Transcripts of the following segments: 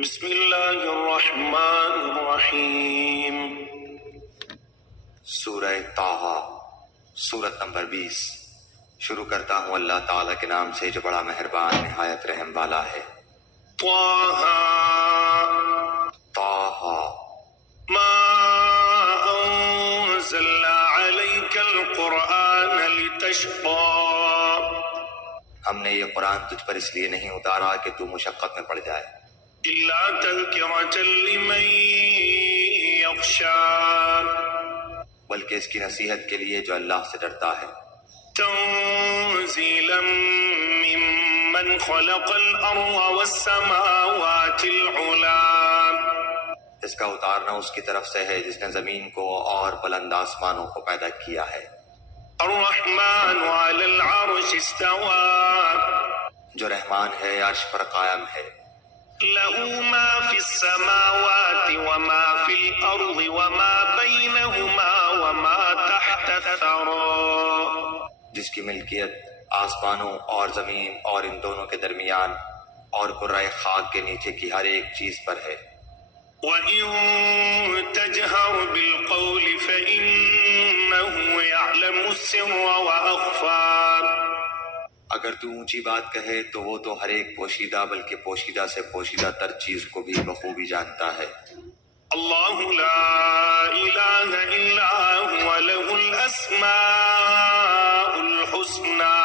بسم اللہ الرحمن الرحیم۔ سورہ طٰہٰ، سورت نمبر 20۔ شروع کرتا ہوں اللہ تعالیٰ کے نام سے جو بڑا مہربان نہایت رحم والا ہے۔ طٰہٰ طٰہٰ، ما انزلنا علیک القرآن لتشقى، ہم نے یہ قرآن تجھ پر اس لیے نہیں اتارا کہ تو مشقت میں پڑ جائے، الا تذکرۃ لمن یخشی، بلکہ اس کی نصیحت کے لیے جو اللہ سے ڈرتا ہے، تنزیلا ممن خلق الارض والسماوات العلی، اس کا اتارنا اس کی طرف سے ہے جس نے زمین کو اور بلند آسمانوں کو پیدا کیا ہے۔ الرحمن علی العرش استوى، جو رحمان ہے عرش پر قائم ہے، له ما في السماوات وما في الأرض وما بينهما وما تحت الثرى، جس کی ملکیت آسمانوں اور زمین اور ان دونوں کے درمیان اور کرۂ خاک کے نیچے کی ہر ایک چیز پر ہے۔ وَإِن تَجْهَرْ بِالْقَوْلِ فَإِنَّهُ يَعْلَمُ السِّرَّ وَأَخْفَى، اگر تو اونچی بات کہے تو وہ تو ہر ایک پوشیدہ بلکہ پوشیدہ سے پوشیدہ تر چیز کو بھی بخوبی جانتا ہے۔ اللہ لا الہ الا هو له الاسماء الحسنى،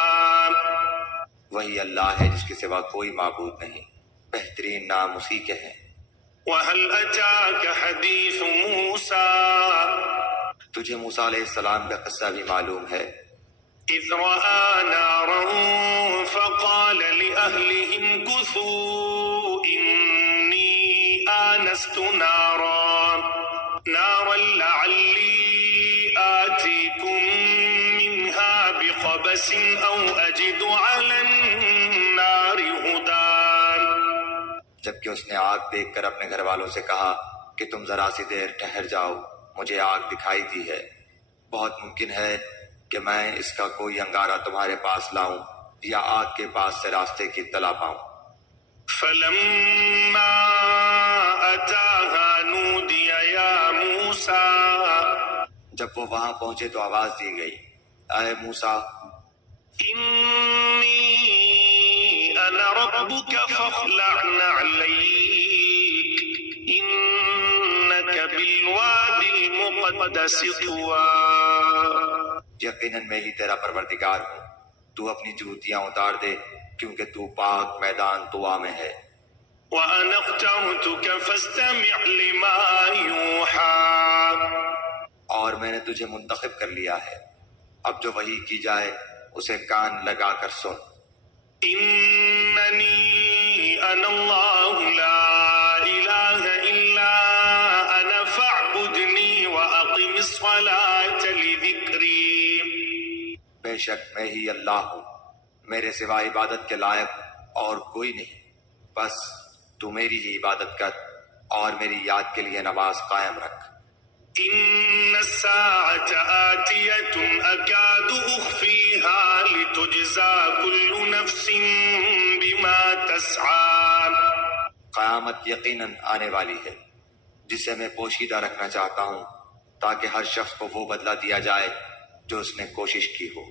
وہی اللہ ہے جس کے سوا کوئی معبود نہیں، بہترین نام اسی کے ہیں۔ وَهَلْ أَتَاكَ حَدِيثُ مُوسَى، تجھے موسیٰ علیہ السلام کا قصہ بھی معلوم ہے، إِذْ رَأَىٰ نَارًا فَقَالَ لِأَهْلِهِ امْكُثُوا إِنِّي آنَسْتُ نَارًا لَعَلِّي آتِيكُم مِّنْهَا بِقَبَسٍ أَوْ أَجِدُ عَلَى النَّارِ هُدًى، جبکہ اس نے آگ دیکھ کر اپنے گھر والوں سے کہا کہ تم ذرا سی دیر ٹھہر جاؤ، مجھے آگ دکھائی دی ہے، بہت ممکن ہے کہ میں اس کا کوئی انگارہ تمہارے پاس لاؤں یا آگ کے پاس سے راستے کی اطلاع پاؤں۔ فَلَمَّا أَتَاهَا نُودِيَ يَا مُوسَىٰ، جب وہ وہاں پہنچے تو آواز دی گئی، اے موسیٰ، إِنِّي أَنَا رَبُّكَ فَاخْلَعْ نَعْلَيْكَ إِنَّكَ بِالْوَادِ الْمُقَدَّسِ طُوًى، یقیناً میں ہی تیرا پروردگار ہوں، تو اپنی جوتیاں اتار دے کیونکہ تو پاک میدان طوا میں ہے۔ وَأَنَا اخْتَرْتُكَ فَاسْتَمِعْ لِمَا يُوحَىٰ، اور میں نے تجھے منتخب کر لیا ہے، اب جو وحی کی جائے اسے کان لگا کر سن۔ إِنَّنِي أَنَا اللَّهُ لَا إِلَٰهَ إِلَّا أَنَا فَاعْبُدْنِي وَأَقِمِ الصَّلَاةَ لِذِكْرِي، بے شک میں ہی اللہ ہوں، میرے سوا عبادت کے لائق اور کوئی نہیں، بس تو میری ہی عبادت کر اور میری یاد کے لیے نماز قائم رکھ۔ إِنَّ السَّاعَةَ آتِيَةٌ أَكَادُ أُخْفِيهَا لِتُجْزَىٰ كُلُّ نَفْسٍ بِمَا تَسْعَىٰ، قیامت یقیناً آنے والی ہے جسے میں پوشیدہ رکھنا چاہتا ہوں تاکہ ہر شخص کو وہ بدلہ دیا جائے جو اس نے کوشش کی ہو۔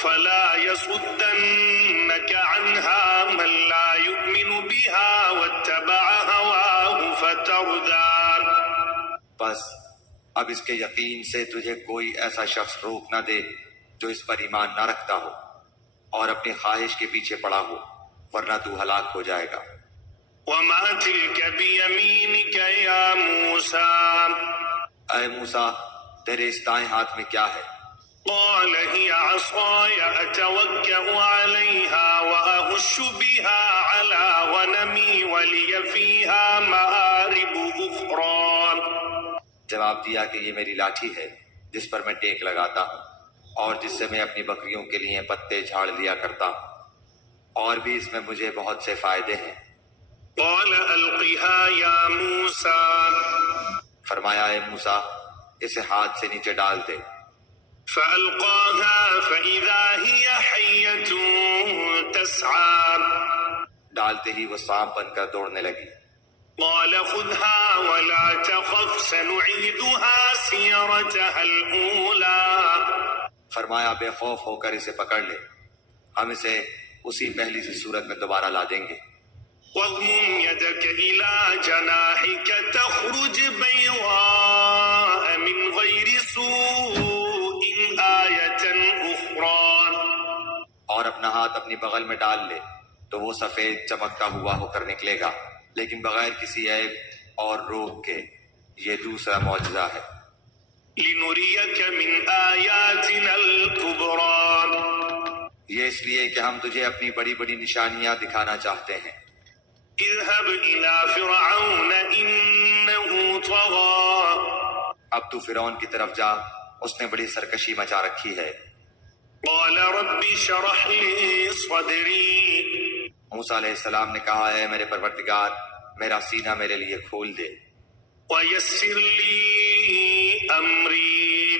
فَلَا يَصُدَّنَّكَ عَنْهَا مَن لَّا يُؤْمِنُ بِهَا وَاتَّبَعَ هَوَاهُ فَتَرْدَىٰ، بس اب اس کے یقین سے تجھے کوئی ایسا شخص روک نہ دے جو اس پر ایمان نہ رکھتا ہو اور اپنی خواہش کے پیچھے پڑا ہو، ورنہ تو ہلاک ہو جائے گا۔ وَمَا تِلْكَ بِيَمِينِكَ يَا مُوسَىٰ، اے موسیٰ، تیرے اس دائیں ہاتھ میں کیا ہے؟ قَالَ هِيَ عَصَايَ أَتَوَكَّأُ عَلَيْهَا وَأَهُشُّ بِهَا عَلَىٰ غَنَمِي وَلِيَ فِيهَا مَآرِبُ أُخْرَىٰ، جواب دیا کہ یہ میری لاٹھی ہے جس پر میں ٹیک لگاتا ہوں اور جس سے میں اپنی بکریوں کے لیے پتے جھاڑ لیا کرتا ہوں، اور بھی اس میں مجھے بہت سے فائدے ہیں۔ قَالَ أَلْقِهَا يَا مُوسَىٰ، فرمایا اے موسیٰ، اسے ہاتھ سے نیچے ڈال دے۔ فَأَلْقَاهَا فَإِذَا هِيَ حَيَّةٌ تَسْعَىٰ، ڈالتے ہی وہ سانپ بن کر دوڑنے لگی۔ قال خذها ولا تخف سنعيدها سيرتها الأولى. فرمایا بے خوف ہو کر اسے پکڑ لے، ہم اسے اسی پہلی سی صورت میں دوبارہ لا دیں گے۔ واضمم يدك إلى جناحك تخرج بيضاء من غير سوء آية أخرى. اور اپنا ہاتھ اپنی بغل میں ڈال لے تو وہ سفید چمکتا ہوا ہو کر نکلے گا، لیکن بغیر کسی عیب اور روگ کے۔ یہ دوسرا معجزہ ہے۔ لنريك من آياتنا الكبرى. یہ اس لیے کہ ہم تجھے اپنی بڑی بڑی نشانیاں دکھانا چاہتے ہیں۔ اذهب إلى فرعون إنه طغى. اب تو فرعون کی طرف جا، اس نے بڑی سرکشی مچا رکھی ہے۔ قال رب اشرح لي صدري. موسیٰ علیہ السلام نے کہا، اے میرے پروردگار، میرا سینہ میرے لیے کھول دے ويسر لي أمري.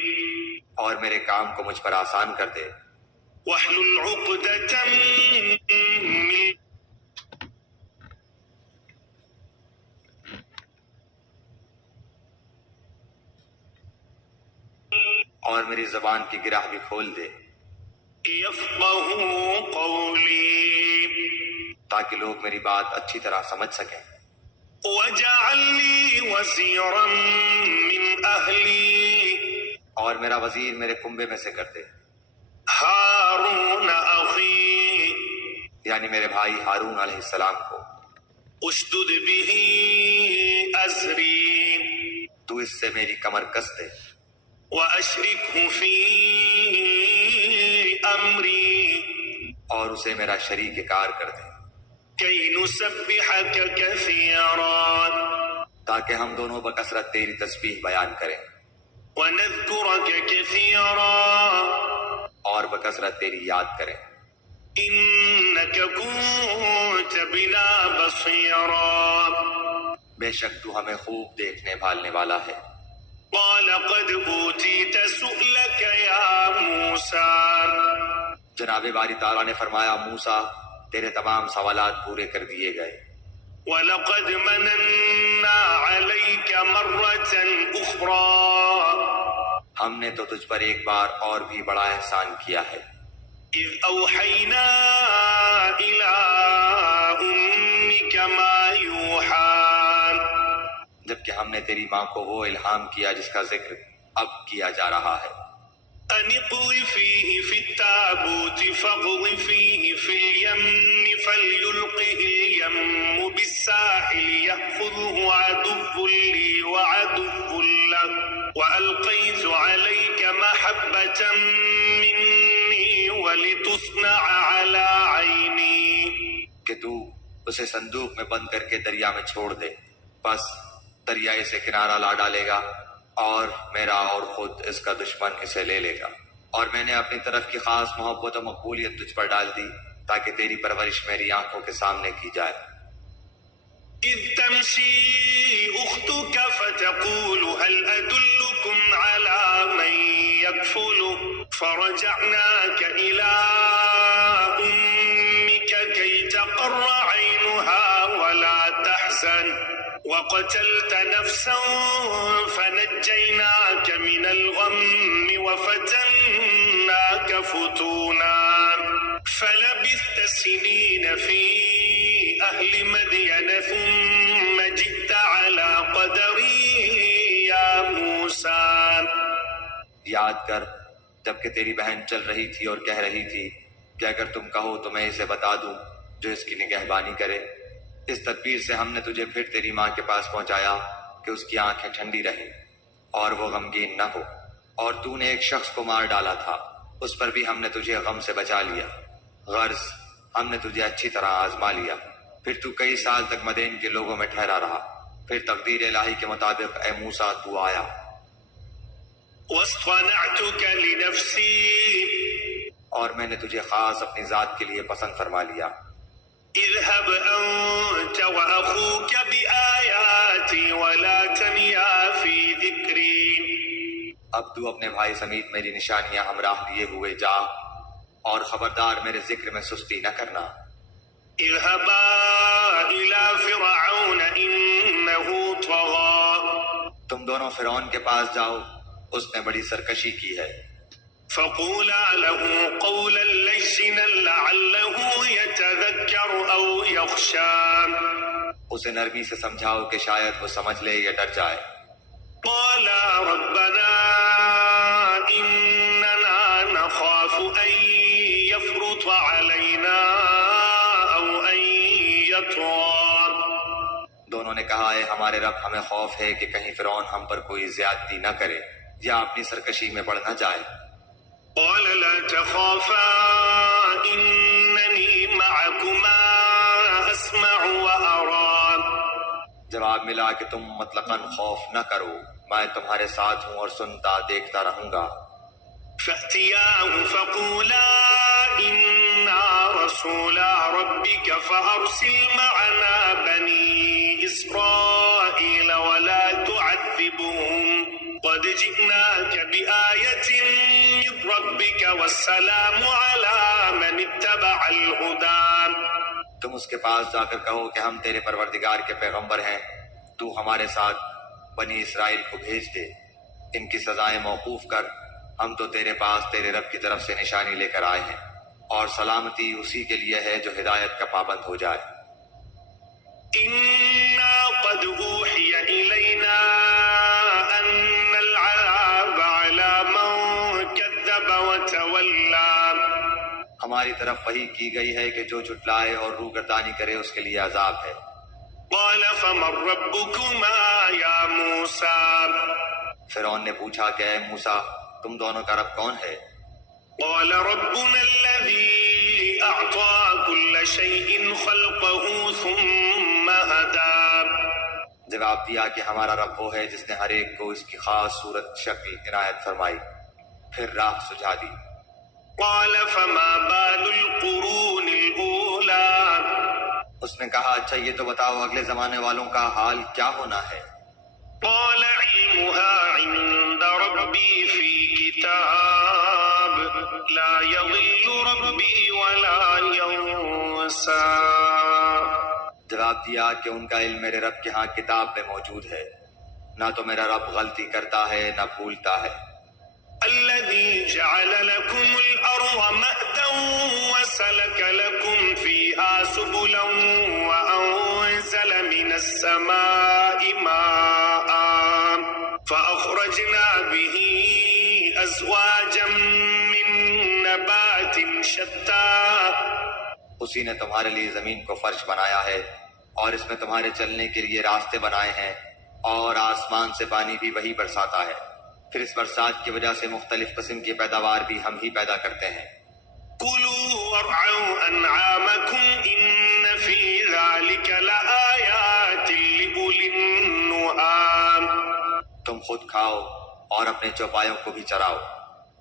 اور میرے کام کو مجھ پر آسان کر دے۔ واحلل عقدة من اور میری زبان کی گرہ بھی کھول دے يفقهوا قولي. تاکہ لوگ میری بات اچھی طرح سمجھ سکیں۔ واجعل لي وزيرا من أهلي. اور میرا وزیر میرے کنبے میں سے کر دے، هارون أخي. یعنی میرے بھائی ہارون علیہ السلام کو۔ اشدد به أزري. تو اس سے میری کمر کس دے وأشركه في أمري. اور اسے میرا شریک کار کر دے كي نسبحك كثيرا. تاکہ ہم دونوں بکثرت تیری تسبیح بیان کریں ونذكرك كثيرا. اور بکثرت تیری یاد کریں۔ إنك كنت بنا بصيرا. بے شک تو ہمیں خوب دیکھنے بھالنے والا ہے۔ قال قد أوتيت سؤلك يا موسى. جناب باری تعالیٰ نے فرمایا، موسیٰ تیرے تمام سوالات پورے کر دیے گئے، وَلَقَدْ مَنَنَّا عَلَيْكَ مَرَّةً أُخْرَى. ہم نے تو تجھ پر ایک بار اور بھی بڑا احسان کیا ہے۔ إِذْ أَوْحَيْنَا إِلَىٰ أُمِّكَ مَا يُوحَىٰ. جبکہ ہم نے تیری ماں کو وہ الہام کیا جس کا ذکر اب کیا جا رہا ہے۔ أَنِ اقْذِفِيهِ فِي التَّابُوتِ فَاقْذِفِيهِ فِي الْيَمِّ فَلْيُلْقِهِ الْيَمُّ بِالسَّاحِلِ يَأْخُذْهُ عَدُوٌّ لِّي وَعَدُوٌّ لَّهُ وَأَلْقَيْتُ عَلَيْكَ مَحَبَّةً مِّنِّي وَلِتُصْنَعَ عَلَىٰ عَيْنِي. کہ تو اسے صندوق میں بند کر کے دریا میں چھوڑ دے، پس دریا اسے کنارہ لا ڈالے گا اور میرا اور خود اس کا دشمن اسے لے لے گا۔ اور میں نے اپنی طرف کی خاص محبت و مقبولیت تجھ پر ڈال دی تاکہ تیری پرورش میری آنکھوں کے سامنے کی جائے۔ إذ تمشي أختك فتقول هل أدلكم على من يكفل فرجعناك إلى أمك كي تقر عينها ولا تحزن وقتلت نفسا فنجيناك من الغم وفتناك فتونا فلبثت سنين في أهل مدين ثم جئت على قدري يا موسى. یاد کر جبکہ تیری بہن چل رہی تھی اور کہہ رہی تھی کہ اگر تم کہو تو میں اسے بتا دوں جو اس کی نگہبانی کرے۔ اس تدبیر سے ہم نے تجھے پھر تیری ماں کے پاس پہنچایا کہ اس کی آنکھیں ٹھنڈی رہیں اور وہ غمگین نہ ہو۔ اور تو نے ایک شخص کو مار ڈالا تھا، اس پر بھی ہم نے تجھے غم سے بچا لیا۔ غرض ہم نے تجھے اچھی طرح آزما لیا۔ پھر تو کئی سال تک مدین کے لوگوں میں ٹھہرا رہا۔ پھر تقدیر الہی کے مطابق اے موسیٰ تو آیا۔ واصطنعتك لنفسي. اور میں نے تجھے خاص اپنی ذات کے لیے پسند فرما لیا۔ اذهب أنت وأخوك بآياتي ولا تنيا في ذكري. اب تو اپنے بھائی سمیت میری نشانیاں ہمراہ لیے ہوئے جا اور خبردار میرے ذکر میں سستی نہ کرنا۔ اذهبا إلى فرعون تم دونوں فرعون کے پاس جاؤ، اس نے بڑی سرکشی کی ہے۔ فقولا له قولا لينا لعله يتذكر أو يخشى اسے نرمی سے سمجھاؤ کہ شاید وہ سمجھ لے یا ڈر جائے۔ قالا ربنا إننا نخاف أن يفرط علينا أو أن يطغى دونوں نے کہا اے ہمارے رب، ہمیں خوف ہے کہ کہیں فرعون ہم پر کوئی زیادتی نہ کرے یا اپنی سرکشی میں بڑھ نہ جائے۔ قال لا تخافا إنني معكما أسمع وأرى جواب ملا کہ تم مطلقاً خوف نہ کرو، میں تمہارے ساتھ ہوں اور سنتا دیکھتا رہوں گا۔ فأتياه فقولا إنا رسولا ربك فأرسل معنا بني إسرائيل ولا تعذبهم قد جئناك بآية من ربك والسلام على من اتبع الهدى تم اس کے پاس جا کر کہو کہ ہم تیرے پروردگار کے پیغمبر ہیں، تو ہمارے ساتھ بنی اسرائیل کو بھیج دے، ان کی سزائیں موقوف کر، ہم تو تیرے پاس تیرے رب کی طرف سے نشانی لے کر آئے ہیں، اور سلامتی اسی کے لیے ہے جو ہدایت کا پابند ہو جائے۔ إنا قد أوحي إلينا أن العذاب على من كذب وتولى ہماری طرف وحی کی گئی ہے کہ جو جھٹلائے اور روگردانی کرے اس کے لیے عذاب ہے۔ قال فمن ربكما يا موسى فرعون نے پوچھا کہ اے موسیٰ، تم دونوں کا رب کون ہے؟ قال ربنا الذي أعطى كل شيء خلقه ثم هدى جواب دیا کہ ہمارا رب وہ ہے جس نے ہر ایک کو اس کی خاص صورت شکل عنایت فرمائی، پھر راہ سجھا دی۔ قال فما بال القرون الأولى اس نے کہا اچھا یہ تو بتاؤ اگلے زمانے والوں کا حال کیا ہونا ہے؟ قال علمها عند ربي في كتاب لا يضل ربي ولا ينسى جواب دیا کہ ان کا علم میرے رب کے ہاں کتاب میں موجود ہے، نہ تو میرا رب غلطی کرتا ہے نہ بھولتا ہے۔ الذي جعل لكم الأرض مهدا وسلك لكم فيها سبلا وأنزل من السماء ماء فأخرجنا به أزواجا من نبات شتى اسی نے تمہارے لیے زمین کو فرش بنایا ہے اور اس میں تمہارے چلنے کے لیے راستے بنائے ہیں، اور آسمان سے پانی بھی وہی برساتا ہے، پھر اس برسات کی وجہ سے مختلف قسم کی پیداوار بھی ہم ہی پیدا کرتے ہیں۔ كلوا وارعوا أنعامكم إن في ذلك لآيات لأولي النهى تم خود کھاؤ اور اپنے چوپایوں کو بھی چراؤ،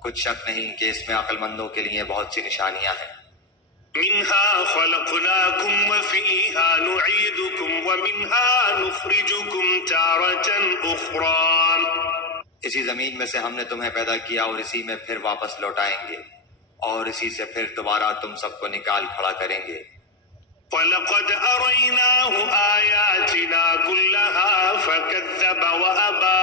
کچھ شک نہیں کہ اس میں عقل مندوں کے لیے بہت سی نشانیاں ہیں۔ منها خلقناكم وفيها نعيدكم ومنها نخرجكم تارة أخرى اسی زمین میں سے ہم نے تمہیں پیدا کیا اور اسی میں پھر واپس لوٹائیں گے، اور اسی سے پھر دوبارہ تم سب کو نکال کھڑا کریں گے۔ وَلَقَدْ أَرَيْنَاهُ آيَاتِنَا كُلَّهَا فَكَذَّبَ وَأَبَى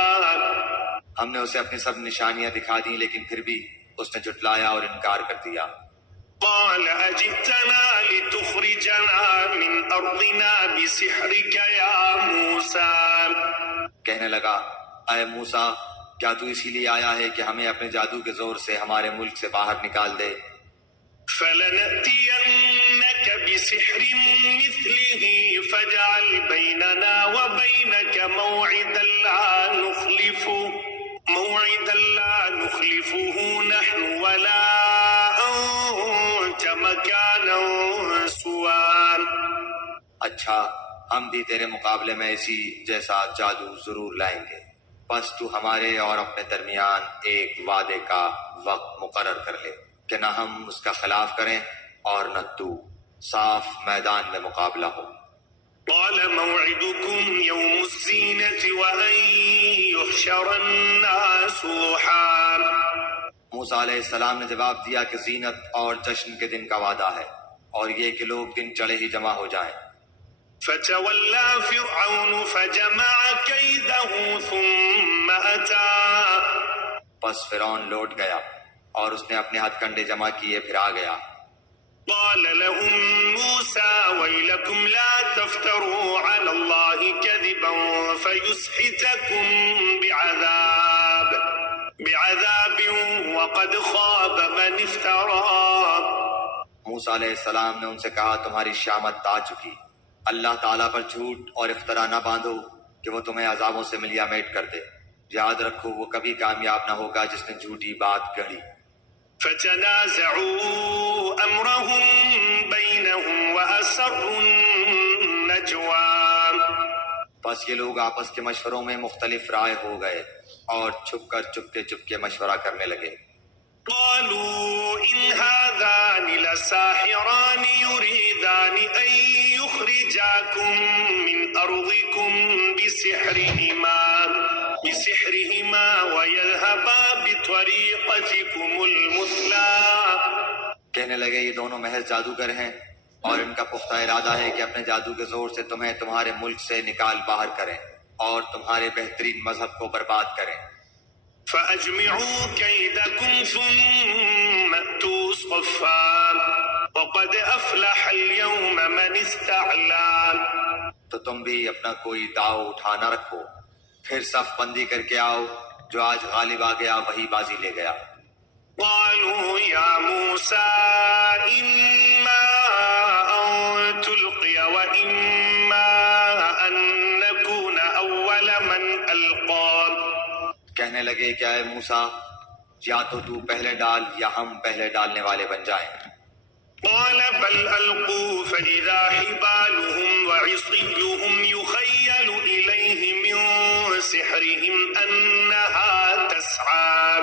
ہم نے اسے اپنی سب نشانیاں دکھا دیں لیکن پھر بھی اس نے جھٹلایا اور انکار کر دیا۔ قال أجئتنا لتخرجنا من أرضنا بسحرك يا موسى کہنے لگا اے موسیٰ، کیا تو اسی لیے آیا ہے کہ ہمیں اپنے جادو کے زور سے ہمارے ملک سے باہر نکال دے؟ فلنأتينك بسحر مثله فاجعل بيننا وبينك موعدا لا نخلفه نحن ولا أنت مكانا سوى اچھا، ہم بھی تیرے مقابلے میں اسی جیسا جادو ضرور لائیں گے، بس تو ہمارے اور اپنے درمیان ایک وعدے کا وقت مقرر کر لے کہ نہ ہم اس کا خلاف کریں اور نہ تو، صاف میدان میں مقابلہ ہو۔ قال موعدكم يوم الزينة وأن يحشر الناس ضحى موسیٰ علیہ السلام نے جواب دیا کہ زینت اور جشن کے دن کا وعدہ ہے، اور یہ کہ لوگ دن چڑھے ہی جمع ہو جائیں۔ فتولى فرعون فجمع كيده ثم أتى پس فرعون لوٹ گیا اور اس نے اپنے ہتھ کنڈے جمع کیے پھر آ گیا۔ قال لهم موسى ويلكم لا تفتروا على الله كذبا فيسحتكم بعذاب وقد خاب من افترى۔ موسیٰ علیہ السلام نے ان سے کہا تمہاری شامت آ چکی، اللہ تعالیٰ پر جھوٹ اور افطرا نہ باندھو کہ وہ تمہیں عذابوں سے ملیا میٹ کر دے۔ یاد رکھو وہ کبھی کامیاب نہ ہوگا جس نے جھوٹی بات گڑھی۔ فتنازعوا امرهم بينهم واسروا النجوى۔ پس یہ لوگ آپس کے مشوروں میں مختلف رائے ہو گئے اور چھپ کے مشورہ کرنے لگے۔ قالوا ان هذان لساحران يريدان ان يخرجاكم من ارضكم بسحرهما ويذهبا بطريقتكم المثلى۔ کہنے لگے یہ دونوں محض جادوگر ہیں اور ان کا پختہ ارادہ ہے کہ اپنے جادو کے زور سے تمہیں تمہارے ملک سے نکال باہر کریں اور تمہارے بہترین مذہب کو برباد کریں۔ فأجمعوا كيدكم ثم ائتوا صفا وقد أفلح اليوم من استعلى۔ تو تم بھی اپنا کوئی داؤ اٹھا نہ رکھو، پھر صف بندی کر کے آؤ، جو آج غالب آ گیا وہی بازی لے گیا۔ قالوا يا موسى إما أن تلقي وإما أن نكون أول من ألقى۔ کہنے لگے کیا اے موسیٰ، یا تو پہلے ڈال یا ہم پہلے ڈالنے والے بن جائیں۔ قال بل ألقوا فإذا حبالهم وعصيهم يخيل إليه من سحرهم أنها تسعى۔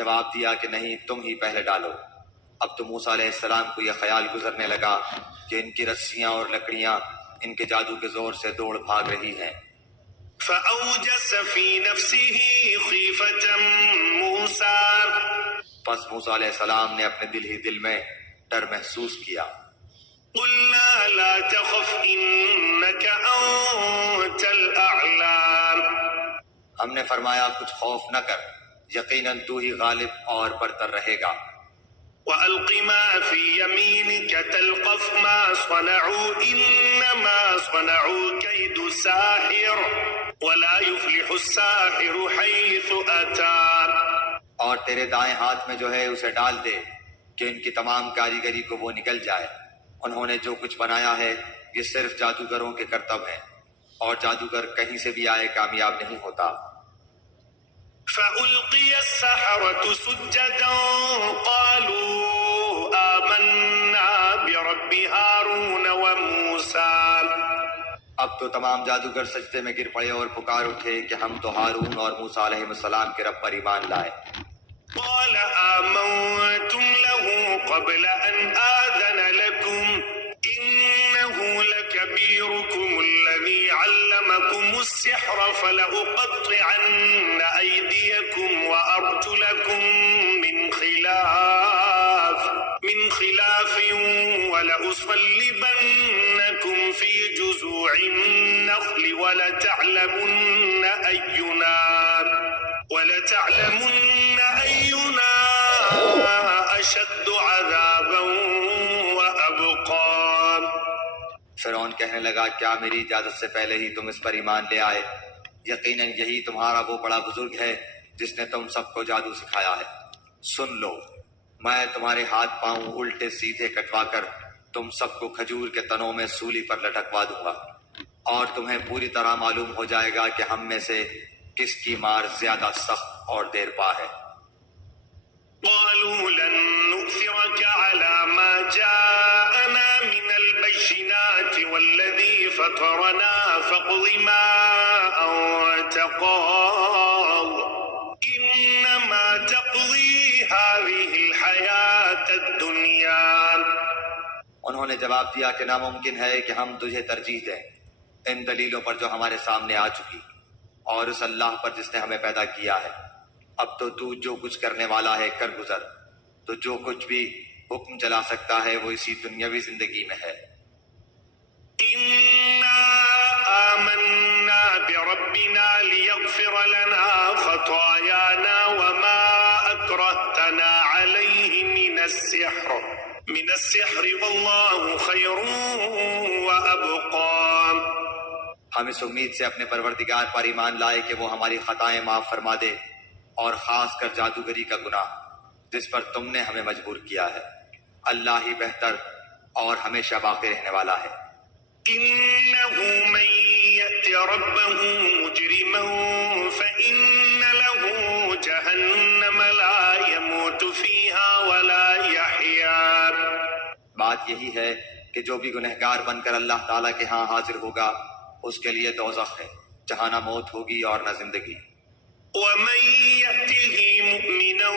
جواب دیا کہ نہیں، تم ہی پہلے ڈالو۔ اب تو موسیٰ علیہ السلام کو یہ خیال گزرنے لگا کہ ان کی رسیاں اور لکڑیاں ان کے جادو کے زور سے دوڑ بھاگ رہی ہیں۔ فأوجس في نفسه خيفة موسى۔ پس موسیٰ علیہ السلام نے اپنے دل ہی دل میں ڈر محسوس کیا۔ قلنا لا تخف إنك أنت الأعلى۔ ہم نے فرمایا کچھ خوف نہ کر، یقیناً تو ہی غالب اور برتر رہے گا۔ وألق ما في يمينك تلقف ما صنعوا إنما صنعوا كيد ساحر ولا يفلح الساحر حيث أتى۔ اور تیرے دائیں ہاتھ میں جو ہے اسے ڈال دے کہ ان کی تمام کاریگری کو وہ نکل جائے۔ انہوں نے جو کچھ بنایا ہے یہ صرف جادوگروں کے کرتب ہیں، اور جادوگر کہیں سے بھی آئے کامیاب نہیں ہوتا۔ فألقي السحرة سجدا قالوا آمنا برب هارون وموسى۔ اب تو تمام جادوگر سجدے میں گر پڑے اور پکار اٹھے کہ ہم تو ہارون اور موسیٰ علیہ السلام کے رب پر ایمان لائے۔ قال آمنتم له قبل أن آذن لكم إنه لكبيركم الذي علمكم السحر فلأقطعن أيديكم وأرجلكم من خلاف ولأصلبنكم في جذوع النخل ولتعلمن أينا أشد عذابا وأبقى۔ فرعون کہنے لگا کیا میری اجازت سے پہلے ہی تم اس پر ایمان لے آئے؟ یقیناً یہی تمہارا وہ بڑا بزرگ ہے جس نے تم سب کو جادو سکھایا ہے۔ سن لو، میں تمہارے ہاتھ پاؤں الٹے سیدھے کٹوا کر تم سب کو کھجور کے تنوں میں سولی پر لٹکوا دوں گا، اور تمہیں پوری طرح معلوم ہو جائے گا کہ ہم میں سے کس کی مار زیادہ سخت اور دیر پا ہے۔ قالوا لن نؤثرك على ما جاءنا من البينات والذي فطرنا فاقض ما أنت قاض إنما تقضي هذه الحياة الدنيا۔ انہوں نے جواب دیا کہ ناممکن ہے کہ ہم تجھے ترجیح دیں ان دلیلوں پر جو ہمارے سامنے آ چکی، اور اس اللہ پر جس نے ہمیں پیدا کیا ہے۔ اب تو جو کچھ کرنے والا ہے کر گزر، تو جو کچھ بھی حکم چلا سکتا ہے وہ اسی دنیاوی زندگی میں ہے۔ من السحر والله خير وأبقى. ہم اس امید سے اپنے پروردگار پر ایمان لائے کہ وہ ہماری خطائیں معاف فرما دے، اور خاص کر جادوگری کا گناہ جس پر تم نے ہمیں مجبور کیا ہے۔ اللہ ہی بہتر اور ہمیشہ باقی رہنے والا ہے۔ إنه من يأت ربه مجرما فإن له جهنم لا يموت فيها ولا يحيا. بات یہی ہے کہ جو بھی گنہگار بن کر اللہ تعالیٰ کے ہاں حاضر ہوگا اس کے لیے دوزخ ہے، جہاں نہ موت ہوگی اور نہ زندگی۔ ومن يأته مؤمنا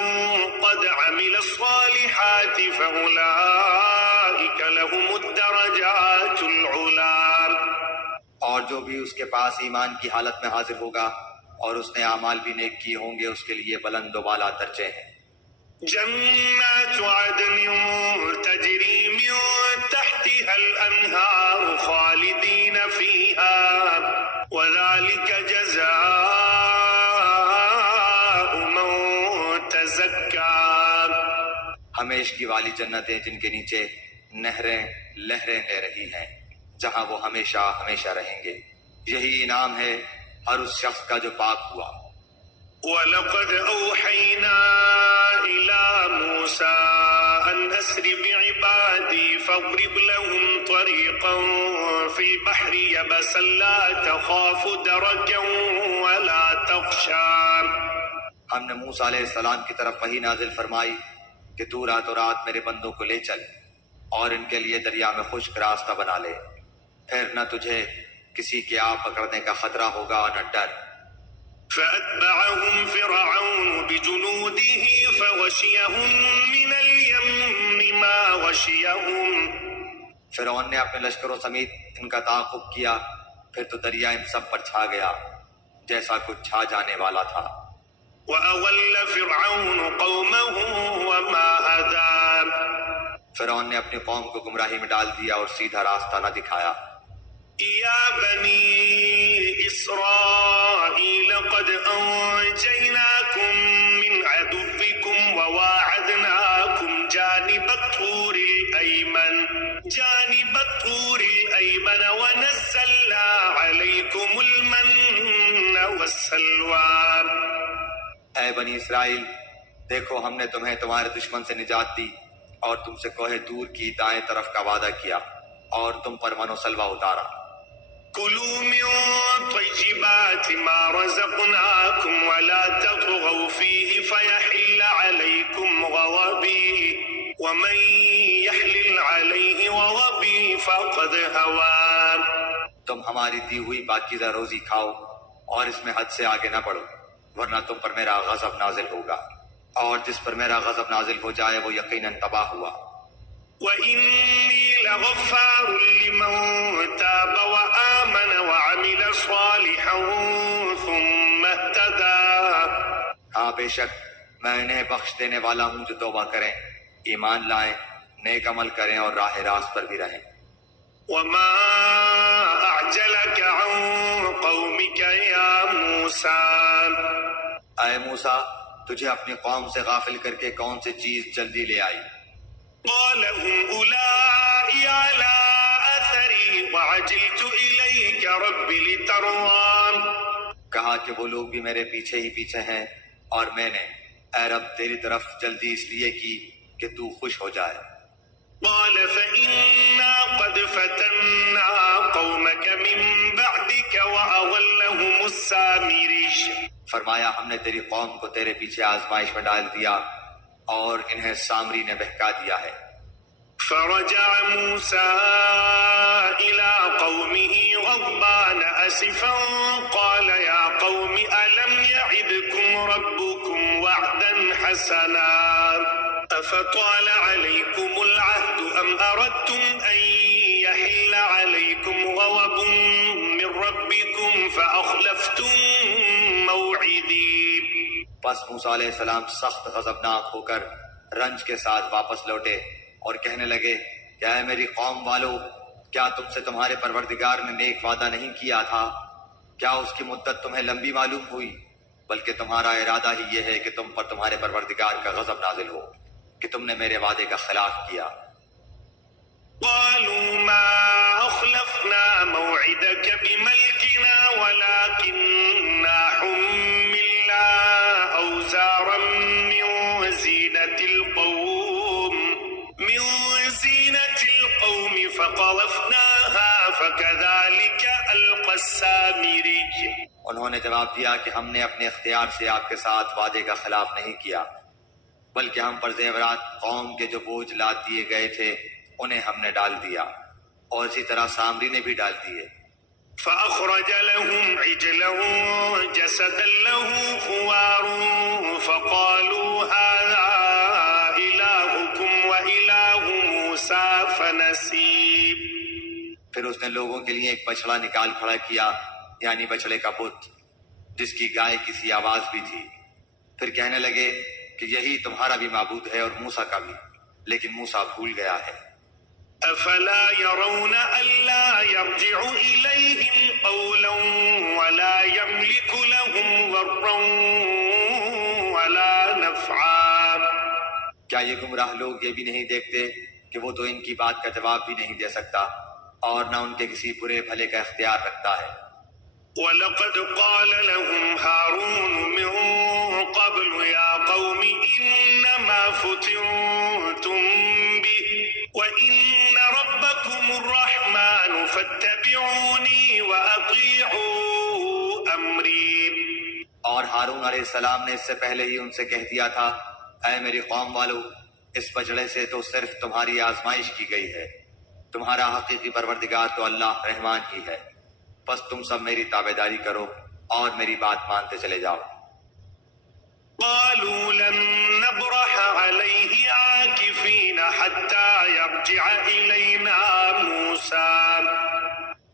قد عمل الصالحات فأولئك لهم الدرجات العلى. اور جو بھی اس کے پاس ایمان کی حالت میں حاضر ہوگا اور اس نے اعمال بھی نیک کیے ہوں گے، اس کے لیے بلند و بالا درجے ہیں۔ جنات عدن تجری من تحتها الأنهار خالدين فيها وذلك جزاء من تزكى. ہمیشگی والی جنتیں جن کے نیچے نہریں لہریں لے رہی ہیں، جہاں وہ ہمیشہ ہمیشہ رہیں گے، یہی انعام ہے ہر اس شخص کا جو پاک ہوا۔ وَلَقَدْ أَوْحَيْنَا إِلَى مُوسَىٰ أَنْ أَسْرِ بِعِبَادِي فَاضْرِبْ لَهُمْ طَرِيقًا فِي الْبَحْرِ يَبَسًا لَا تَخَافُ دَرَكًا وَلَا تَخْشَىٰ. ہم نے موسیٰ علیہ السلام کی طرف وحی نازل فرمائی کہ تو راتوں رات میرے بندوں کو لے چل اور ان کے لیے دریا میں خشک راستہ بنا لے، پھر نہ تجھے کسی کے آ پکڑنے کا خطرہ ہوگا نہ ڈر۔ فأتبعهم فرعون بجنوده فغشيهم من اليم ما غشيهم. فرعون نے اپنے لشکروں سمیت ان کا تعاقب کیا، پھر تو دریا ان سب پر چھا گیا جیسا کچھ چھا جانے والا تھا۔ وأضل فرعون قومه وما هدى. فرعون نے اپنی قوم کو گمراہی میں ڈال دیا اور سیدھا راستہ نہ دکھایا۔ يا بني إسرائيل قد أنجيناكم من عدوكم وواعدناكم جانب الطور الأيمن ونزلنا عليكم المن والسلوى. اے بنی اسرائیل، دیکھو ہم نے تمہیں تمہارے دشمن سے نجات دی اور تم سے کوہ طور کی دائیں طرف کا وعدہ کیا اور تم پر من و سلوہ اتارا۔ كلوا من طيبات ما رزقناكم ولا تطغوا فيه فيحل عليكم غضبي ومن يحلل عليه غضبي فقد هوى. تم ہماری دی ہوئی پاکیزہ روزی کھاؤ اور اس میں حد سے آگے نہ بڑھو، ورنہ تم پر میرا غضب نازل ہوگا، اور جس پر میرا غضب نازل ہو جائے وہ یقیناً تباہ ہوا۔ وَإِنِّي لَغَفَّارٌ لِمَن تَابَ وَآمَنَ وَعَمِلَ صَالِحًا ثُمَّ اهْتَدَىٰ. ہاں بے شک میں انہیں بخش دینے والا ہوں جو توبہ کریں، ایمان لائیں، نیک عمل کریں اور راہ راست پر بھی رہیں۔ وَمَا أَعْجَلَكَ عَن قَوْمِكَ يَا مُوسَىٰ. اے موسیٰ، تجھے اپنی قوم سے غافل کر کے کون سی چیز جلدی لے آئی؟ قال هم أولئك على أثري وعجلت إليك رب لترضى. کہا کہ وہ لوگ بھی میرے پیچھے ہی پیچھے ہیں، اور میں نے اے رب تیری طرف جلدی اس لیے کی کہ تو خوش ہو جائے۔ قال فإنا قد فتنا قومك من بعدك وأضلهم السامري. فرمایا ہم نے تیری قوم کو تیرے پیچھے آزمائش میں ڈال دیا اور انہیں سامری نے بہکا دیا ہے۔ فرجع موسى إلى قومه غضبان أسفا قال يا قوم ألم يعدكم ربكم وعدا حسنا أفطال عليكم العهد أم أردتم أن يحل عليكم غضب من ربكم فأخلفتم موعدي. پس موسیٰ علیہ السلام سخت غضبناک ہو کر رنج کے ساتھ واپس لوٹے اور کہنے لگے کہ اے میری قوم والو، کیا تم سے تمہارے پروردگار نے نیک وعدہ نہیں کیا تھا؟ کیا اس کی مدت تمہیں لمبی معلوم ہوئی؟ بلکہ تمہارا ارادہ ہی یہ ہے کہ تم پر تمہارے پروردگار کا غضب نازل ہو۔ کہ تم نے میرے وعدے کا خلاف کیا؟ قالوا ما أخلفنا موعدك بملكنا ولكننا حملنا أوزارا من زينة القوم فقذفناها فكذلك ألقى السامري. انہوں نے جواب دیا کہ ہم نے اپنے اختیار سے آپ کے ساتھ وعدے کا خلاف نہیں کیا، بلکہ ہم پر زیورات قوم کے جو بوجھ لاد دیے گئے تھے انہیں ہم نے ڈال دیا، اور اسی طرح سامری نے بھی ڈال دیے۔ فأخرج لهم عجلا جسدا له خوار فقالوا هذا إلهكم وإله موسى فنسي. پھر اس نے لوگوں کے لیے ایک بچڑا نکال کھڑا کیا، یعنی بچڑے کا بت جس کی گائے کسی آواز بھی تھی۔ پھر کہنے لگے کہ یہی تمہارا بھی معبود ہے اور موسیٰ کا بھی، لیکن موسیٰ بھول گیا ہے۔ أفلا يرون ألا يرجع إليهم قولا ولا يملك لهم ضرا ولا نفعا. کیا یہ گمراہ لوگ یہ بھی نہیں دیکھتے کہ وہ تو ان کی بات کا جواب بھی نہیں دے سکتا اور نہ ان کے کسی برے بھلے کا اختیار رکھتا ہے؟ وَلَقَدْ قَالَ لَهُمْ هَارُونُ مِن قَبْلُ يَا قَوْمِ إِنَّمَا فُتِنْتُمْ بِهِ وَإِنَّ رَبَّكُمُ الرَّحْمَنُ فَاتَّبِعُونِي وَأَطِيعُوا أَمْرِي. اور ہارون علیہ السلام نے اس سے پہلے ہی ان سے کہہ دیا تھا، اے میری قوم والو، اس بچڑے سے تو صرف تمہاری آزمائش کی گئی ہے، تمہارا حقیقی پروردگار تو اللہ رحمان ہی ہے، بس تم سب میری تابعداری کرو اور میری بات مانتے چلے جاؤ۔ قالوا لن نبرح عليه عاكفين حتى يرجع إلينا موسى.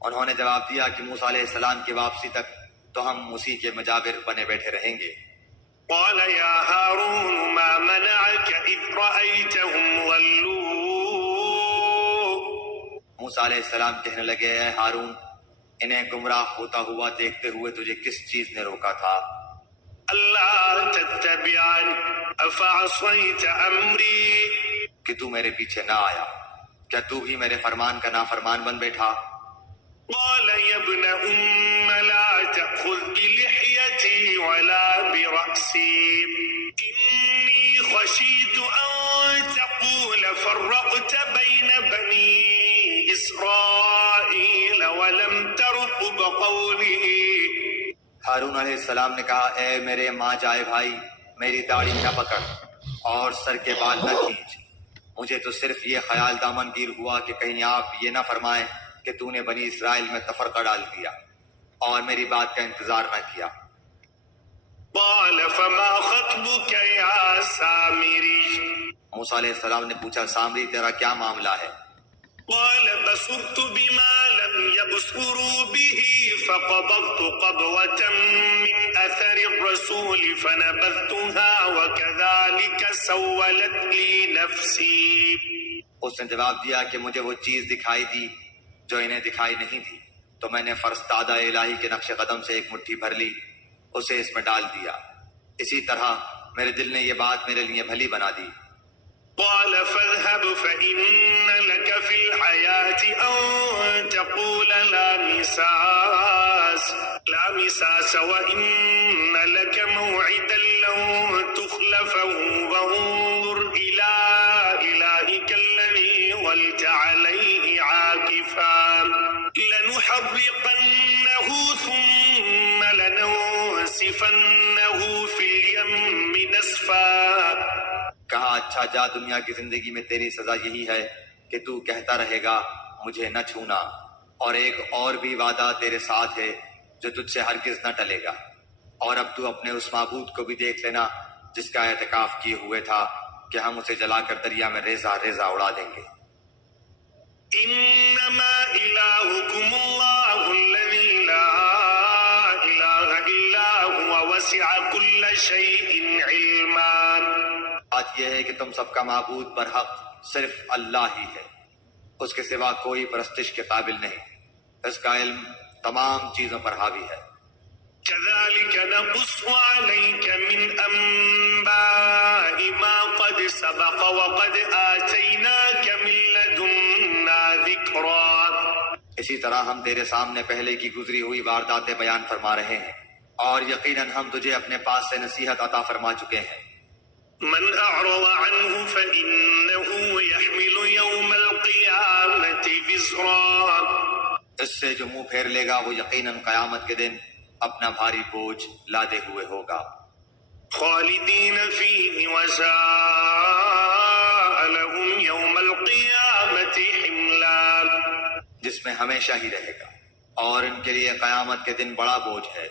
انہوں نے جواب دیا کہ موسیٰ علیہ السلام کی واپسی تک تو ہم اسی کے مجاور بنے بیٹھے رہیں گے۔ قال يا هارون ما منعك إذ رأيتهم ضلوا. موسیٰ علیہ السلام کہنے لگے، اے ہارون، انہیں گمراہ ہوتا ہوا دیکھتے ہوئے تجھے کس چیز نے روکا تھا؟ ألا تتبعن أفعصيت أمري. کہ تو میرے پیچھے نہ آیا، کیا تو بھی میرے فرمان کا نافرمان بن بیٹھا؟ قال يا ابن لا تأخذ بلحيتي ولا برأسي إني خشيت أن تقول فرقت بين بني إسرائيل ولم ترقب قولي. ہارون علیہ السلام نے کہا، اے میرے ماں جائے بھائی، میری داڑھی نہ پکڑ اور سر کے بال نہ کھینچ، مجھے تو صرف یہ خیال دامن گیر ہوا کہ کہیں آپ یہ نہ فرمائیں کہ تو نے بنی اسرائیل میں تفرقہ ڈال دیا اور میری بات کا انتظار نہ کیا۔ قال فما خطبك يا سامري. موسیٰ علیہ السلام نے پوچھا، سامری تیرا کیا معاملہ ہے؟ قال بصرت بما لم يبصروا به فقبضت قبضة من أثر الرسول فنبذتها وكذلك سولت لي نفسي. اس نے جواب دیا کہ مجھے وہ چیز دکھائی دی جو انہیں دکھائی نہیں تھی، تو میں نے فرستادہ الہی کے نقش قدم سے ایک مٹھی بھر لی، اسے اس میں ڈال دیا، اسی طرح میرے دل نے یہ بات میرے لیے بھلی بنا دی۔ قال فاذهب فإن لك في الحياة أن تقول لا مساس وإن لك موعدا لن تخلفه وانظر إلى إلهك الذي ظلت عليه عاكفا لنحرقنه ثم لننسفنه في اليم نسفا. کہا، اچھا جا، دنیا کی زندگی میں تیری سزا یہی ہے کہ تو کہتا رہے گا مجھے نہ چھونا، اور ایک اور بھی وعدہ تیرے ساتھ ہے جو تجھ سے ہرگز نہ ٹلے گا، اور اب تو اپنے اس معبود کو بھی دیکھ لینا جس کا اعتکاف کیے ہوئے تھا کہ ہم اسے جلا کر دریا میں ریزہ ریزہ اڑا دیں گے۔ انما الہکم اللہ الذی لا الہ الا هو وسع کل شیء علما. بات یہ ہے کہ تم سب کا معبود برحق صرف اللہ ہی ہے، اس کے سوا کوئی پرستش کے قابل نہیں، اس کا علم تمام چیزوں پر حاوی ہے۔ كذلك نقص عليك من أنباء ما قد سبق وقد آتيناك من لدنا ذكرا. اسی طرح ہم تیرے سامنے پہلے کی گزری ہوئی وارداتیں بیان فرما رہے ہیں، اور یقیناً ہم تجھے اپنے پاس سے نصیحت عطا فرما چکے ہیں۔ من أعرض عنه فإنه يحمل يوم القيامة وزرا. اس سے جو منہ پھیر لے گا وہ یقیناً قیامت کے دن اپنا بھاری بوجھ لادے ہوئے ہوگا۔ خالدين فيه وساء لهم يوم القيامة حملا. جس میں ہمیشہ ہی رہے گا، اور ان کے لیے قیامت کے دن بڑا بوجھ ہے۔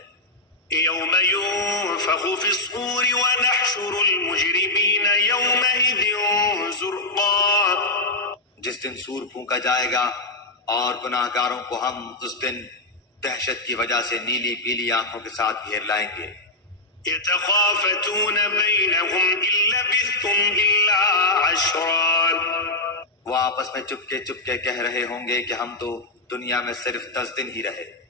يوم ينفخ في الصور ونحشر المجرمين يومئذ زرقا. جس دن سور پھونکا جائے گا اور گناہ گاروں کو ہم اس دن دہشت کی وجہ سے نیلی پیلی آنکھوں کے ساتھ گھیر لائیں گے۔ يتخافتون بينهم إن لبثتم إلا عشرا. وہ آپس میں چپکے کہہ رہے ہوں گے کہ ہم تو دنیا میں صرف 10 دن ہی رہے۔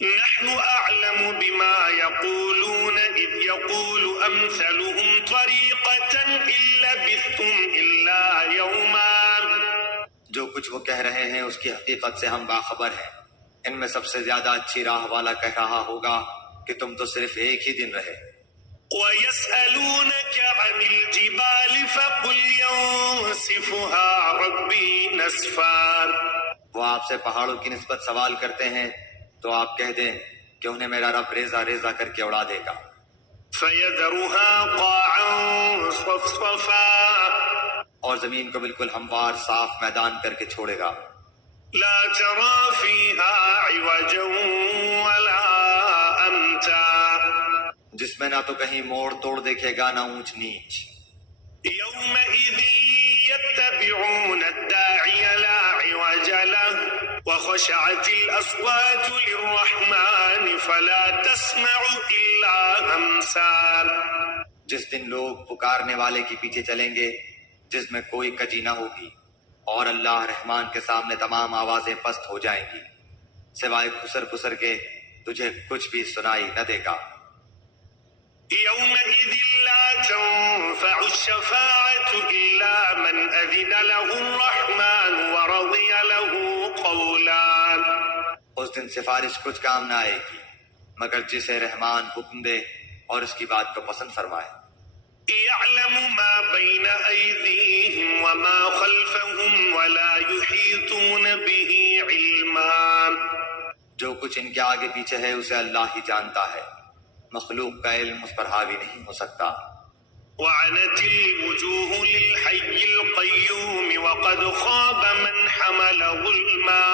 نحن أعلم بما يقولون إذ يقول أمثلهم طريقة إن لبثتم إلا يوما. جو کچھ وہ کہہ رہے ہیں اس کی حقیقت سے ہم باخبر ہیں۔ ان میں سب سے زیادہ اچھی راہ والا کہہ رہا ہوگا کہ تم تو صرف ایک ہی دن رہے۔ وَيَسْأَلُونَكَ عَنِ الْجِبَالِ فَقُلْ يَنسِفُهَا رَبِّي نَسْفًا. وہ آپ سے پہاڑوں کی نسبت سوال کرتے ہیں تو آپ کہہ دیں کہ انہیں میرا رب ریزہ ریزہ کر کے اڑا دے گا۔ فَيَذَرُهَا قَاعًا صَفْصَفًا. اور زمین کو بالکل ہموار صاف میدان کر کے چھوڑے گا۔ لا ترى فيها عوجا ولا أمتا. جس میں نہ تو کہیں موڑ توڑ دیکھے گا نہ اونچ نیچ۔ يومئذ يتبعون الداعي لا عوج له وخشعت الأصوات للرحمن فلا تسمع إلا همسا. جس دن لوگ پکارنے والے کے پیچھے چلیں گے جس میں کوئی کجی نہ ہوگی، اور اللہ رحمان کے سامنے تمام آوازیں پست ہو جائیں گی، سوائے خسر خسر کے تجھے کچھ بھی سنائی نہ دے گا۔ يومئذ لا تنفع الشفاعة إلا من أذن له الرحمن ورضي له قولا. اس دن سفارش کچھ کام نہ آئے گی مگر جسے رحمان حکم دے اور اس کی بات کو پسند فرمائے۔ يعلم ما بين أيديهم وما خلفهم ولا يحيطون به علما. جو کچھ ان کے آگے پیچھے ہے اسے اللہ ہی جانتا ہے، مخلوق کا علم اس پر حاوی نہیں ہو سکتا۔ وعنت الوجوه للحي القيوم وقد خاب من حمل ظلما.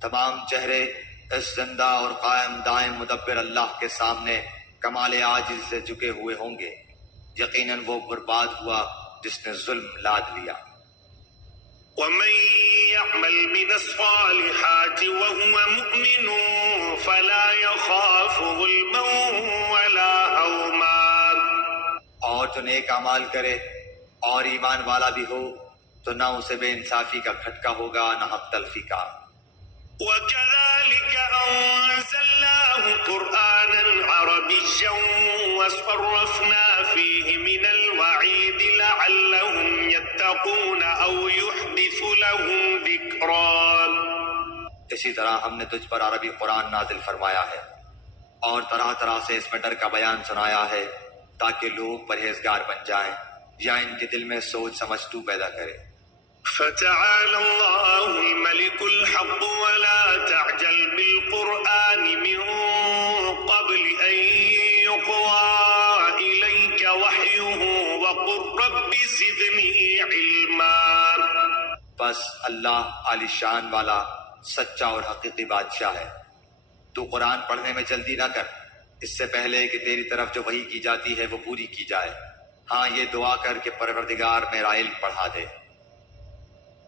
تمام چہرے اس زندہ اور قائم دائم مدبر اللہ کے سامنے کمال عاجز سے جھکے ہوئے ہوں گے، یقیناً وہ برباد ہوا جس نے ظلم لاد لیا۔ ومن يعمل من الصالحات وهو مؤمن فلا يخاف ظلما ولا هضما. اور جو نیک اعمال کرے اور ایمان والا بھی ہو تو نہ اسے بے انصافی کا کھٹکا ہوگا نہ حق تلفی کا۔ وكذلك أنزلناه قرآنا عربيا وصرفنا فيه من الوعيد لعلهم يتقون أو يحدث لهم ذكرا. اسی طرح ہم نے تجھ پر عربی قرآن نازل فرمایا ہے اور طرح طرح سے اس میں ڈر کا بیان سنایا ہے تاکہ لوگ پرہیزگار بن جائیں یا ان کے دل میں سوچ سمجھ تو پیدا کرے۔ فتعالى الله الملك الحق ولا تعجل بالقرآن من قبل أن يقضى إليك وحيه وقل رب زدني علما. بس اللہ عالی شان والا سچا اور حقیقی بادشاہ ہے، تو قرآن پڑھنے میں جلدی نہ کر اس سے پہلے کہ تیری طرف جو وحی کی جاتی ہے وہ پوری کی جائے۔ ہاں یہ دعا کر کہ پروردگار میرا علم بڑھا دے۔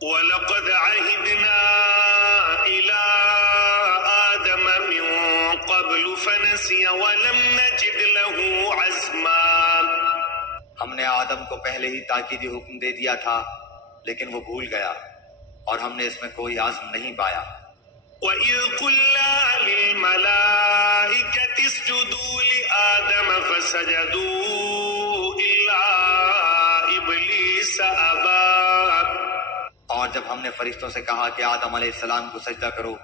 وَلَقَدْ عَهِدْنَا إِلَىٰ آدَمَ مِن قَبْلُ فَنَسِيَ وَلَمْ نَجِدْ لَهُ عَزْمًا. ہم نے آدم کو پہلے ہی تاکیدی حکم دے دیا تھا لیکن وہ بھول گیا اور ہم نے اس میں کوئی عزم نہیں پایا۔ وَإِذْ قُلْنَا لِلْمَلَائِكَةِ فسجدوا إلا إبليس أبى. اور جب ہم نے فرشتوں سے کہا کہ آدم علیہ السلام کو سجدہ کرو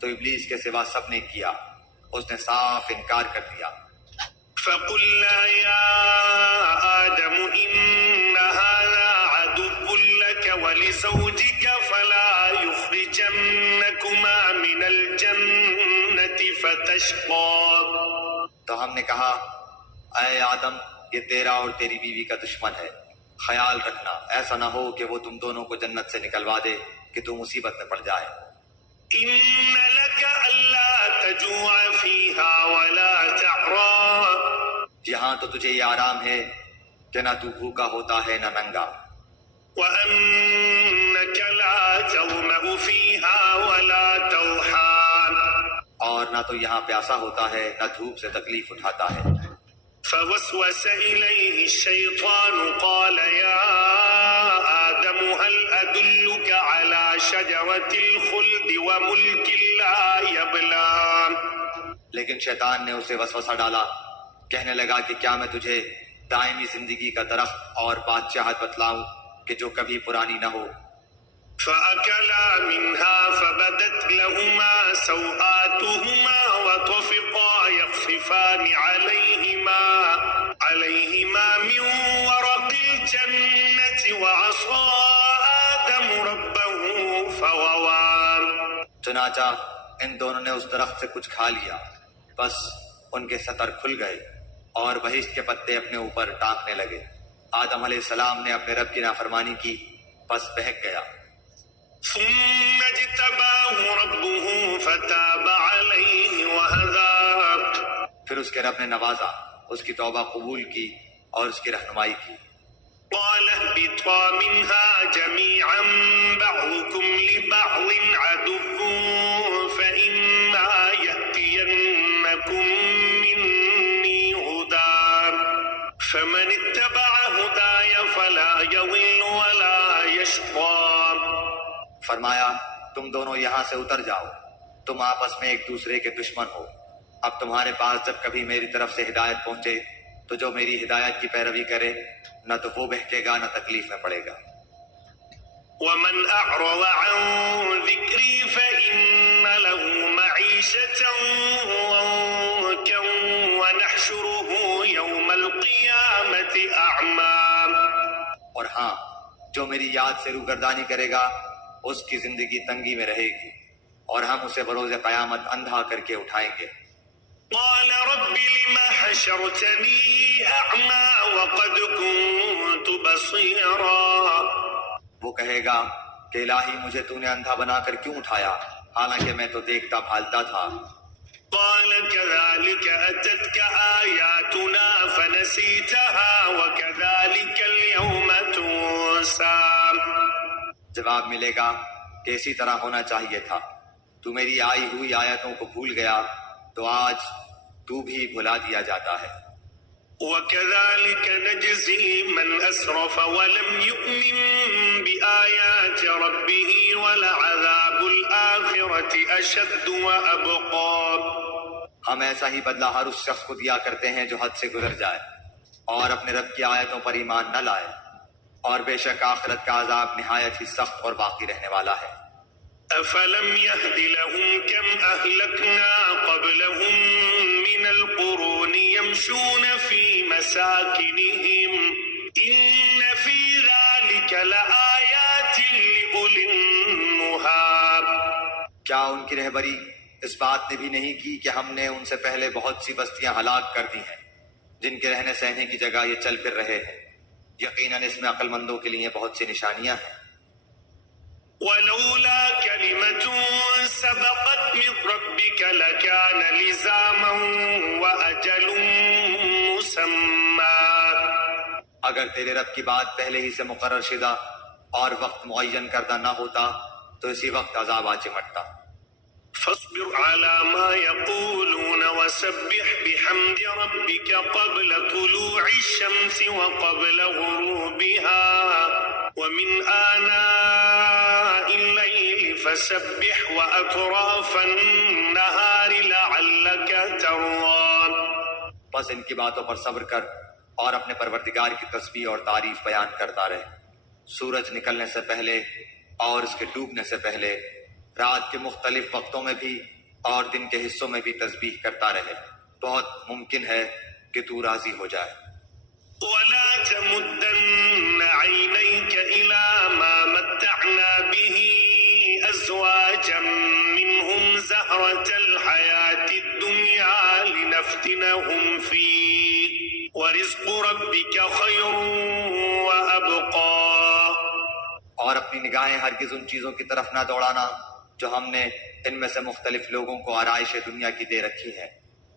تو ابلیس کے سوا سب نے کیا، اس نے صاف انکار کر دیا. فقلنا يا آدم إن هذا عدو لك ولزوجك فلا يخرجنكما من الجنة فتشقى. تو ہم نے کہا اے آدم یہ تیرا اور تیری بیوی کا دشمن ہے، خیال رکھنا ایسا نہ ہو کہ وہ تم دونوں کو جنت سے نکلوا دے کہ تم مصیبت میں پڑ جائے. إن لك ألا تجوع فيها ولا تعرى. یہاں تو تجھے یہ آرام ہے کہ نہ تو بھوکا ہوتا ہے نہ ننگا، وأنك لا تظمأ فيها ولا تضحى. اور نہ تو یہاں پیاسا ہوتا ہے نہ دھوپ سے تکلیف اٹھاتا ہے. فوسوس إليه الشيطان قال يا آدم هل أدلك على شجرة الخلد وملك لا يبلى. لیکن شیطان نے اسے وسوسہ ڈالا، کہنے لگا کہ کیا میں تجھے دائمی زندگی کا درخت اور بادشاہت بتلاؤں کہ جو کبھی پرانی نہ ہو. فأكلا منها فبدت لهما سوآتهما وطفقا يخصفان عليهما من ورق الجنة وعصى آدم ربه فغوى. چنانچہ ان دونوں نے اس درخت سے کچھ کھا لیا، بس ان کے سطر کھل گئے اور بہشت کے پتے اپنے اوپر ٹانکنے لگے. آدم علیہ السلام نے اپنے رب کی نافرمانی کی، بس بہک گیا. ثم اجتباه ربه فتاب عليه وهدى. پھر اس کے رب نے نوازا، اس کی توبہ قبول کی اور اس کی رہنمائی کی. قال اهبطا منها جميعا بعضكم لبعض عدو فإما يأتينكم مني هدى فمن اتبع هداي فلا يضل ولا يشقى. فرمایا تم دونوں یہاں سے اتر جاؤ، تم آپس میں ایک دوسرے کے دشمن ہو. اب تمہارے پاس جب کبھی میری طرف سے ہدایت پہنچے تو جو میری ہدایت کی پیروی کرے نہ تو وہ بہکے گا نہ تکلیف میں پڑے گا. ومن أعرض عن ذكري فإن له معيشة ضنكا ونحشره يوم القيامة أعمى. اور ہاں جو میری یاد سے روگردانی کرے گا اس کی زندگی تنگی میں رہے گی اور ہم اسے بروز قیامت اندھا کر کے اٹھائیں گے. قال رب لما حشرتني أعمى وقد كنت بصيرا. وہ کہے گا کہ الہی مجھے تو نے اندھا بنا کر کیوں اٹھایا حالانکہ میں تو دیکھتا بھالتا تھا. قال كذلك أتتك آياتنا فنسيتها وكذلك اليوم تنسى. جواب ملے گا کہ اسی طرح ہونا چاہیے تھا، تو میری آئی ہوئی آیتوں کو بھول گیا تو آج تو بھی بھلا دیا جاتا ہے. وكذلك نجزي من أسرف ولم يؤمن بآيات ربه ولعذاب الآخرة أشد وأبقى. ہم ایسا ہی بدلہ ہر اس شخص کو دیا کرتے ہیں جو حد سے گزر جائے اور اپنے رب کی آیتوں پر ایمان نہ لائے، اور بے شک آخرت کا عذاب نہایت ہی سخت اور باقی رہنے والا ہے. أفلم يهد لهم كم أهلكنا قبلهم من القرون يمشون في مساكنهم إن في ذلك لآيات لأولي النهى. کیا ان کی رہبری اس بات نے بھی نہیں کی کہ ہم نے ان سے پہلے بہت سی بستیاں ہلاک کر دی ہیں جن کے رہنے سہنے کی جگہ یہ چل پھر رہے ہیں؟ یقیناً اس میں عقل مندوں کے لیے بہت سی نشانیاں ہیں. ولولا كلمة سبقت من ربك لكان لزاما وأجل مسمى. اگر تیرے رب کی بات پہلے ہی سے مقرر شدہ اور وقت معین کردہ نہ ہوتا تو اسی وقت عذاب آ چمٹتا. فاصبر على ما يقولون وسبح بحمد ربك قبل طلوع الشمس وقبل غروبها ومن آناء الليل فسبح وأطراف النهار لعلك ترضى. بس ان کی باتوں پر صبر کر اور اپنے پروردگار کی تسبیح اور تعریف بیان کرتا رہے۔ سورج نکلنے سے پہلے اور اس کے ڈوبنے سے پہلے، رات کے مختلف وقتوں میں بھی اور دن کے حصوں میں بھی تسبیح کرتا رہے، بہت ممکن ہے کہ تو راضی ہو جائے۔ ولا تمدن عينيك إلى ما متعنا به أزواجا منهم زهرة الحياة الدنيا لنفتنهم فيه ورزق ربك خير وأبقى۔ اور اپنی نگاہیں ہرگز ان چیزوں کی طرف نہ دوڑانا جو ہم نے ان میں سے مختلف لوگوں کو آرائش دنیا کی دے رکھی ہے،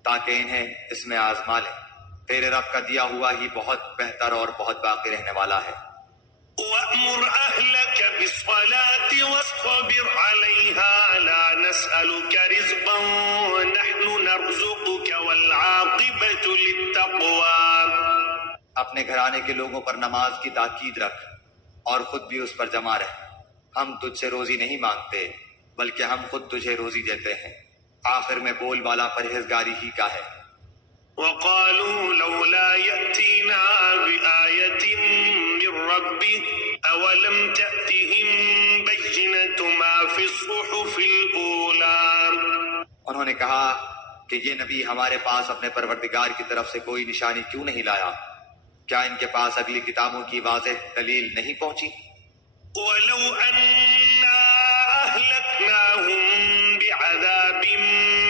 تاکہ انہیں اس میں آزما لیں۔ تیرے رب کا دیا ہوا ہی بہت بہتر اور بہت باقی رہنے والا ہے۔ وَأْمُرْ أَهْلَكَ بِالصَّلَاةِ وَاصْطَبِرْ عَلَيْهَا لَا نَسْأَلُكَ رِزْقًا نَحْنُ نَرْزُقُكَ وَالْعَاقِبَةُ لِلتَّقْوَىٰ۔ اپنے گھرانے کے لوگوں پر نماز کی تاکید رکھ اور خود بھی اس پر جمع رہ۔ ہم تجھ سے روزی نہیں مانگتے بلکہ ہم خود تجھے روزی دیتے ہیں، آخر میں بول بالا پرہیزگاری ہی کا ہے۔ وقالوا لولا يأتينا بآية من ربه أولم تأتهم بينة ما في الصحف الأولى۔ انہوں نے کہا کہ یہ نبی ہمارے پاس اپنے پروردگار کی طرف سے کوئی نشانی کیوں نہیں لایا؟ کیا ان کے پاس اگلی کتابوں کی واضح دلیل نہیں پہنچی؟ ولو أنا أهلكناهم بعذاب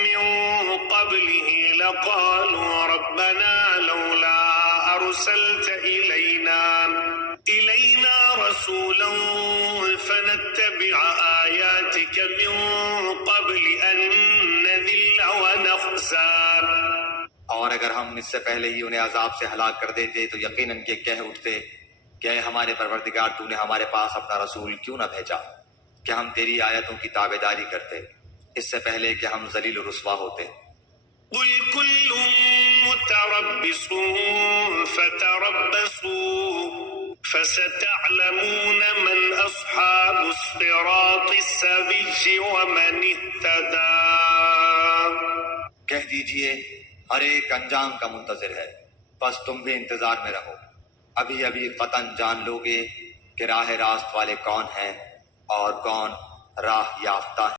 من قبله لقالوا ربنا لولا أرسلت إلينا رسولا فنتبع آياتك من قبل أن نذل ونخزى۔ اور اگر ہم اس سے پہلے ہی انہیں عذاب سے ہلاک کر دیتے تو یقیناً کہ کہہ اٹھتے کہ اے ہمارے پروردگار تو نے ہمارے پاس اپنا رسول کیوں نہ بھیجا کہ ہم تیری آیتوں کی تابعداری کرتے، اس سے پہلے کہ ہم ذلیل و رسوا ہوتے۔ قل كل متربص فتربصوا فستعلمون من أصحاب الصراط السوي ومن اهتدى۔ کہہ دیجئے ہر ایک انجام کا منتظر ہے، بس تم بھی انتظار میں رہو، ابھی ابھی قطعاً جان لوگے کہ راہ راست والے کون ہیں اور کون راہ یافتہ ہیں۔